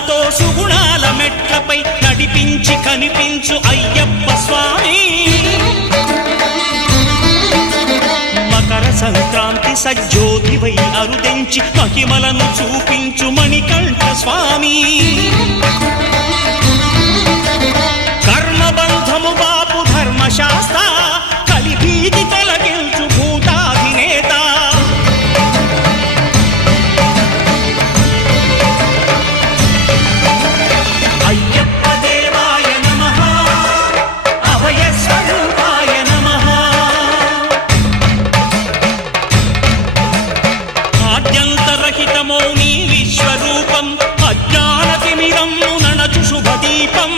సుగుణాలతో సుగుణాల మెట్లపై నడిపించి కనిపించు అయ్యప్ప స్వామి. మకర సంక్రాంతి సజ్జోతివై అరుదెంచి మహిమలను చూపించు మణికంఠ స్వామి. కర్మబంధము బాపు ధర్మశాస్త్ర కలిభీతి తొలగించు భూతాధినేత. అయ్యప్ప దేవాయ నమః అభయ స్వరూపాయ నమః. ఆద్యంతరహితమో నీ విశ్వరూపం అజ్ఞానతిమిరం నణచు శుభదీపం.